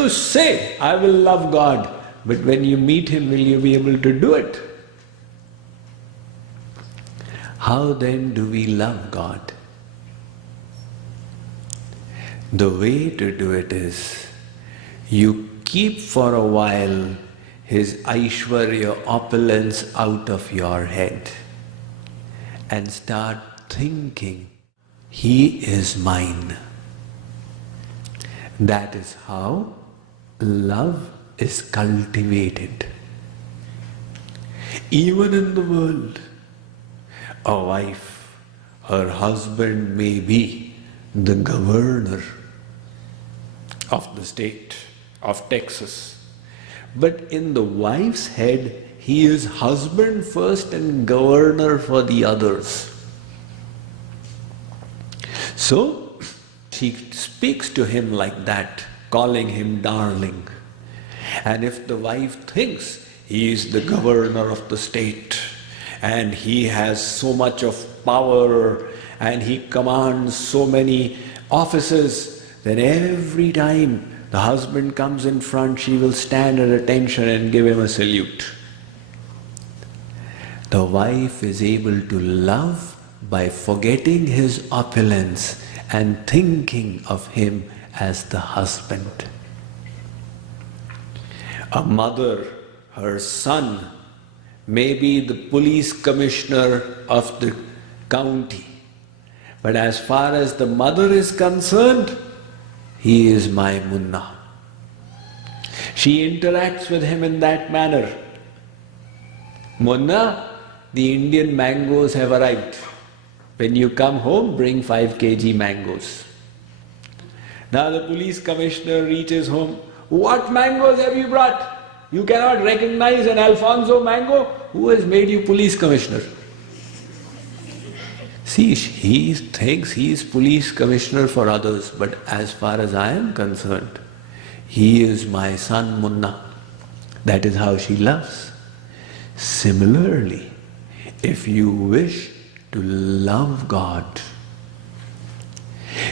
You say, I will love God, but when you meet Him, will you be able to do it? How then do we love God? The way to do it is, you keep for a while His Aishwarya opulence out of your head and start thinking, He is mine. That is how love is cultivated. Even in the world, a wife, her husband may be the governor of the state of Texas. But in the wife's head, he is husband first and governor for the others. So, she speaks to him like that, calling him darling. And if the wife thinks he is the governor of the state, and he has so much of power, and he commands so many offices, then every time the husband comes in front, she will stand at attention and give him a salute. The wife is able to love by forgetting his opulence and thinking of him as the husband. A mother, her son, may be the police commissioner of the county, but as far as the mother is concerned, he is my Munna. She interacts with him in that manner. Munna, the Indian mangoes have arrived. When you come home, bring 5 kg mangoes. Now the police commissioner reaches home. What mangoes have you brought? You cannot recognize an Alfonso mango? Who has made you police commissioner? See, he thinks he is police commissioner for others, but as far as I am concerned, he is my son Munna. That is how she loves. Similarly, if you wish to love God,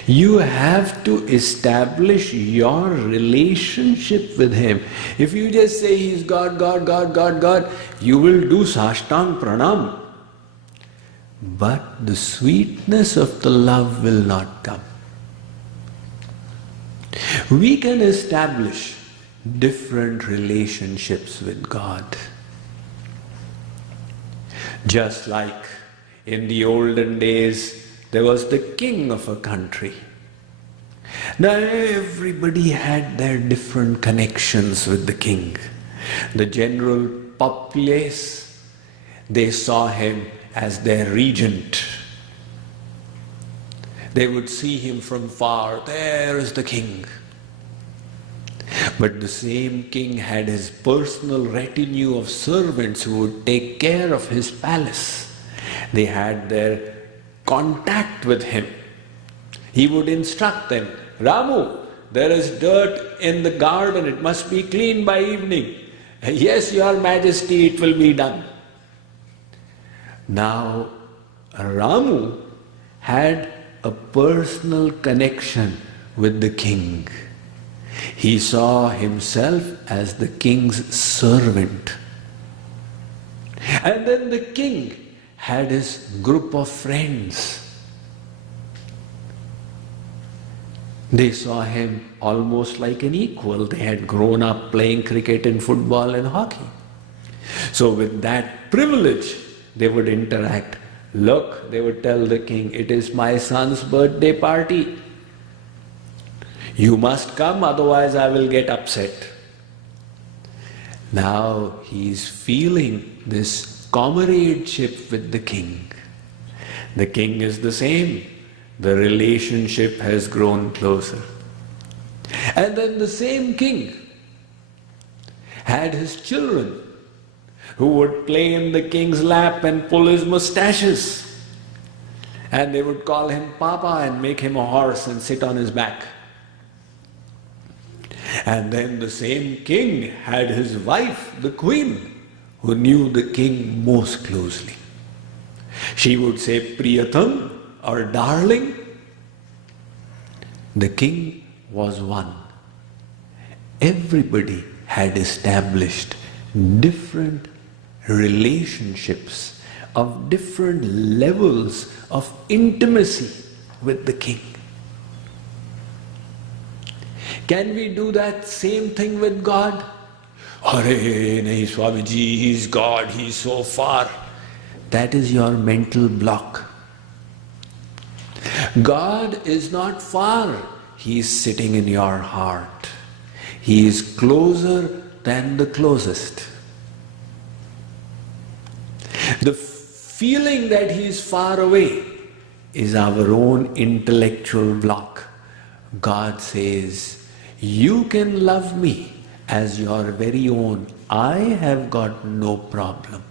you have to establish your relationship with Him. If you just say He is God, God, God, God, God, you will do Sashtang Pranam. But the sweetness of the love will not come. We can establish different relationships with God. Just like in the olden days, there was the king of a country. Now everybody had their different connections with the king. The general populace, they saw him as their regent. They would see him from far, there is the king. But the same king had his personal retinue of servants who would take care of his palace. They had their contact with him. He would instruct them, Ramu, there is dirt in the garden, it must be cleaned by evening. Yes, Your Majesty, it will be done. Now, Ramu had a personal connection with the king. He saw himself as the king's servant. And then the king had his group of friends. They saw him almost like an equal. They had grown up playing cricket and football and hockey. So with that privilege, they would interact. Look, they would tell the king, it is my son's birthday party. You must come, otherwise I will get upset. Now he is feeling this comradeship with the king. The king is the same. The relationship has grown closer. And then the same king had his children who would play in the king's lap and pull his mustaches. And they would call him Papa and make him a horse and sit on his back. And then the same king had his wife, the queen, who knew the king most closely. She would say Priyatam or darling. The king was one. everybody had established different relationships of different levels of intimacy with the king. Can we do that same thing with God? Arey, nahi Swamiji, He's God, He's so far. That is your mental block. God is not far. He is sitting in your heart. He is closer than the closest. The feeling that He is far away is our own intellectual block. God says, you can love me as your very own. I have got no problem.